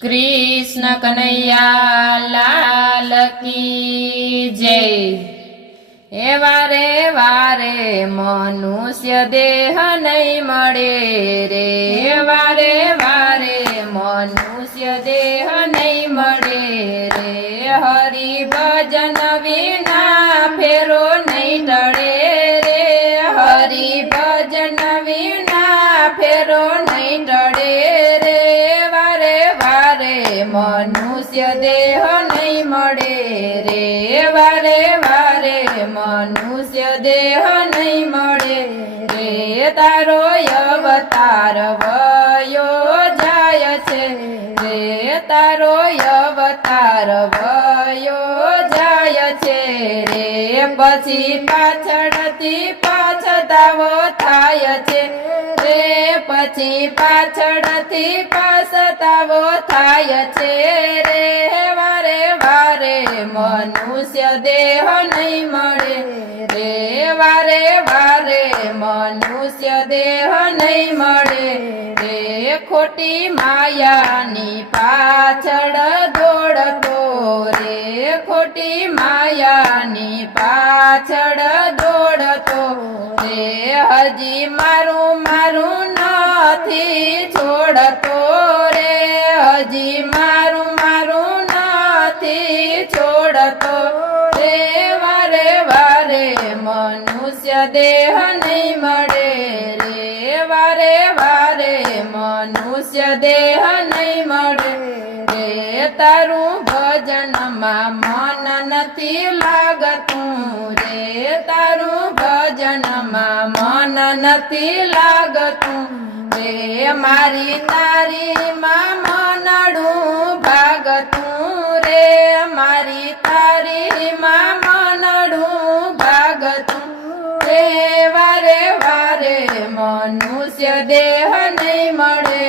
कृष्ण कन्हैया लाल की जय। हे वारे वारे मनुष्य देह नहीं मळे रे, वारे वारे मनुष्य देह नहीं मळे रे। हरि भजन विना फेरो नहीं टळे रे, हरि भजन विना फेरो नहीं टळे रे। वारे वारे मनुष्य देह नहीं मळे रे, वारे वारे मनुष्य देह नहीं मळे रे। तारो अवतार वयो જાય છે રે, તારો અવતાર વયો જાય છે રે। પછી પાછળથી પછતાવો થાય છે રે, પછી પાછળથી પછતાવો થાય છે રે। વારે વારે મનુષ્ય દેહ નહીં મળે રે, વારે વારે મનુષ્ય દેહ નહીં મળે રે। ખોટી માયાની પાછળ દોડતો રે, ખોટી માયાની પાછળ દોડતો રે। હજી મારું મારું નથી છોડતો રે, હજી મારું મારું નથી છોડતો રે। વારે વારે મનુષ્ય દેહ નહીં મળે રે, વારે વારે મનુષ્ય દેહ નહીં મળે રે। તારું ભજનમાં મન નથી લાગતું રે, તારું ભજનમાં મન નથી લાગતું રે। મારી તારી માં મનડું ભાગતું રે, મારી તારી માં મનડું ભાગતું રે। વારે વારે મનુષ્ય દેહ નહીં મળે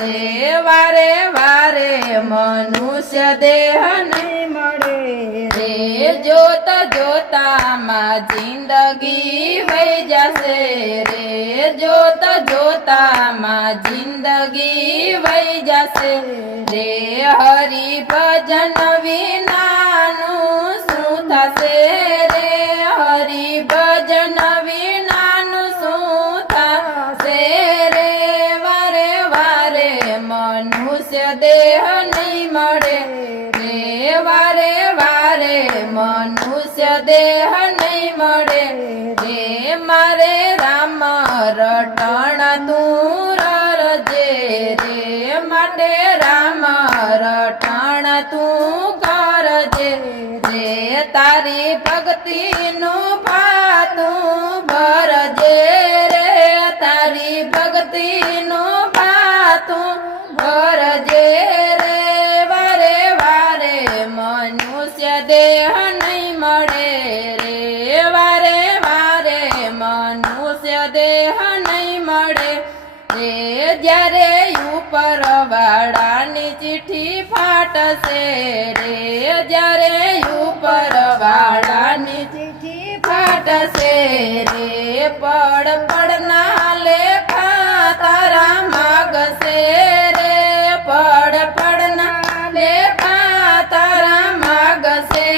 રે, વારે વારે મનુષ્ય દેહ નહીં મળે રે। જોત જોતામાં જિંદગી વહી જશે રે, જોત જોતામાં જિંદગી વહી જશે રે। હરિ ભજન વિનાનું શું થશે રે, હરિ ભજન વિનાનું શું થશે રે। વારે વારે મનુષ્ય દેહ નહીં મળે રે, વારે વારે મનુષ્ય દેહ નહીં મળે રે। મારે રામ રટણ તું રજે રે, માટે રામ રટણ તું કરજે રે। તારી ભક્તિનું ભાતું ભરજે રે, તારી ભક્તિનું ભાતું ભરજે રે। વારે વારે મનુષ્ય દેહ નહીં મળે રે, વારે વારે મનુષ્ય દેહ નહીં મળે રે। જ્યારે ઉપર વાળાની ચિઠ્ઠી ફાટશે રે, જ્યારે ઉપર વાળાની ચિઠ્ઠી ફાટશે રે। પડ પડના લેખા તારા માગશે રે, પડ પડના લેખા તારા માગશે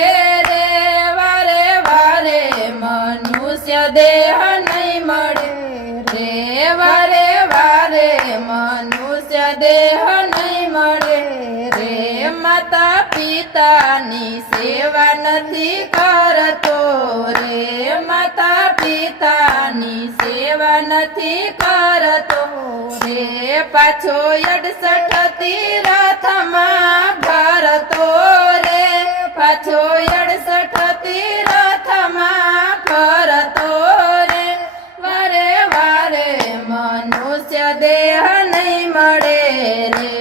રે। વારે વારે મનુષ્ય દેહ નહીં મળે રે, વારે વારે મનુષ્ય દેહ નહીં મળે રે। માતા પિતાની સેવા નથી કરતો રે, માતા પિતાની સેવા નથી કરતો રે। પાછો 68 તીરથમાં ભરતો રે, પાછો 68 તીરથમાં ભરતો રે। વારે વારે મનુષ્ય દેહ નહીં મળે રે,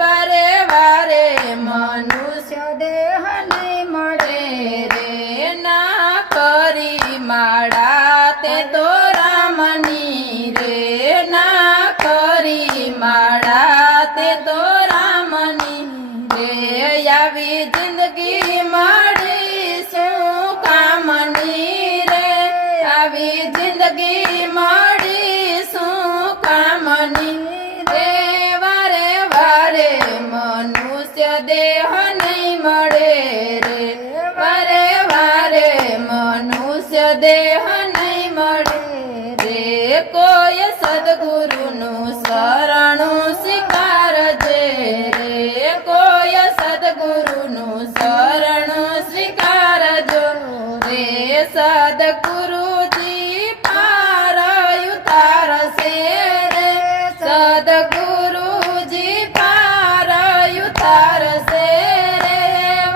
વારે વારે મનુષ્ય દેહ નહીં મળે રે। ના કરી માળા તે તો રામની રે, ના કરી માળા તે તો રામની રે। આવી જિંદગી મળી શું કામની રે, આવી જિંદગી મળી શું કામની રે। વારે વારે મનુ દેહ નહીં મળે રે વારે વારે મનુષ્ય દેહ નહીં મળે રે કોઈ સદગુરુનું શરણું સ્વીકારજે રે કોઈ સદગુરુનું શરણું સ્વીકારજો રે સદગુરુજી પાર ઉતારશે રે સદગુરુજી પાર ઉતારશે રે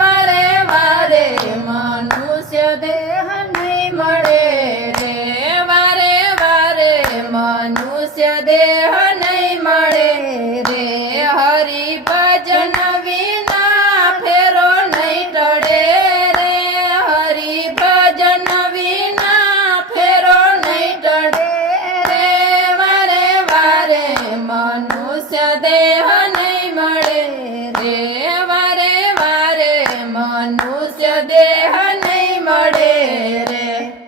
વારે વારે મનુષ્ય દેહ નહીં મળે રે વારે વારે મનુષ્ય દેહ નહીં મળે રે હરિ ભજન વિના ફેરો નહીં ટળે રે હરિ ભજન વિના ફેરો નહીં ટળે રે વારે વારે મનુષ્ય દેહ નહીં મળે રે વારે વારે મનુષ્ય દેહ નહીં